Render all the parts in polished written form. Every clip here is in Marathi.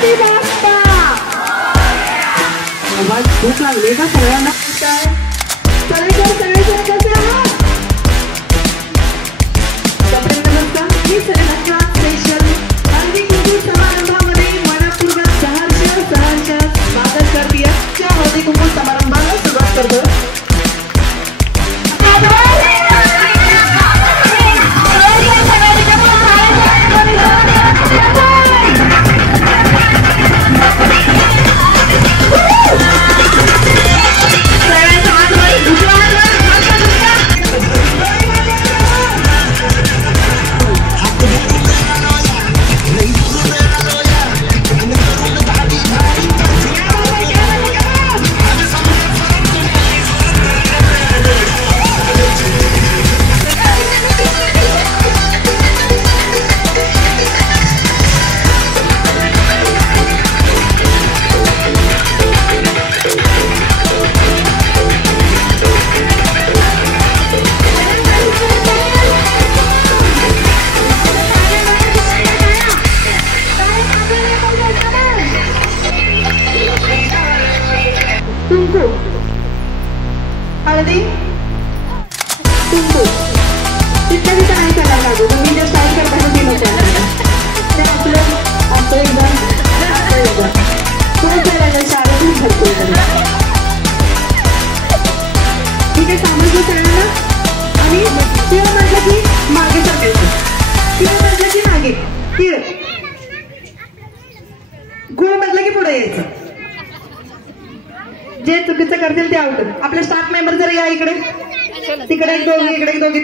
गणपती बाप्पा. आवाज खूप लागले का सगळ्यांना? सगळे कसे आहात? ही सगळ्यांना स्पेशल हळदी कुंकू समारंभामध्ये मनपूर्वक सहर्ष स्वागत करते. आजच्या हळदी कुंकू समारंभाला सुरुवात करतो. कुंकू हळदी कुंकू तिथं नाही करायला लागू. तुम्ही जे स्टाईल करता ती मजा ते आपलं एकदा खूप वेळाला शाळेतून भरपूर ठीक आहे. सांगितलं सगळ्यांना आणि तिळ म्हटलं की मागे सांगायचं. तिळ म्हटलं की मागे तिळ. गुळ म्हटलं की पुढे यायचं. जे चुकीचं करतील ते आउट. आपले स्टाफ मेंबर जर या इकडे तिकडे एक दोघी इकडे एक दोघी.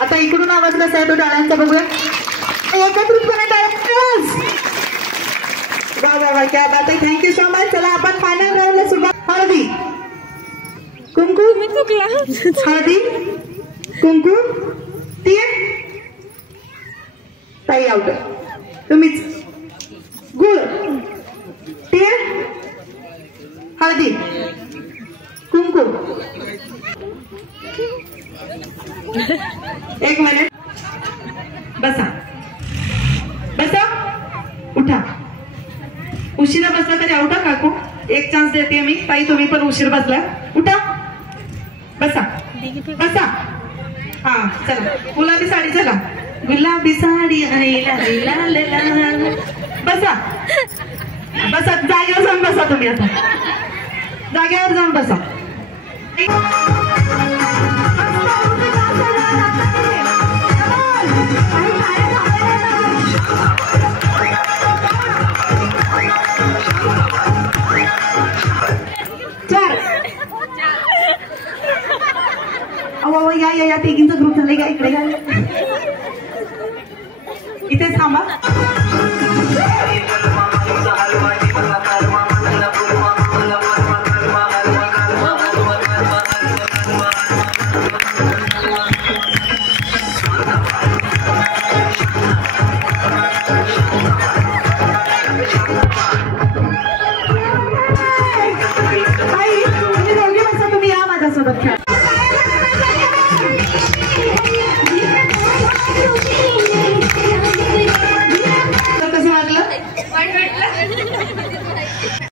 आता इकडून आवाज कसा आहे तो टाळ्यांचा बघूया. एकत्रितपणे टाळ्या. वा वा वा क्या बात आहे. Thank you so much. चला आपण फायनल राऊंडला सुरुवात. हळदी कुंकू हळदी कुंकू तीन ताई आउट. तुम्हीच गुळ तीन हळदी कुंकू. एक मिनिट बसा बसा उठा. उशिरा बसला तरी उठा काकू. एक चान्स देते मी. ताई तुम्ही पण उशीर बसला. उठा बसा बसा. हा चला गुलाबी साडी. चला गुलाबी साडी बसा बसा. जागेवर जाऊन बसा तुम्ही. आता जागेवर जाऊन बसा. चार अहो या तिघींचा ग्रुप झाले का? इकडे या इथे थांबा. तुम्ही दोघे बसा. तुम्ही या माझ्यासोबत खेळा.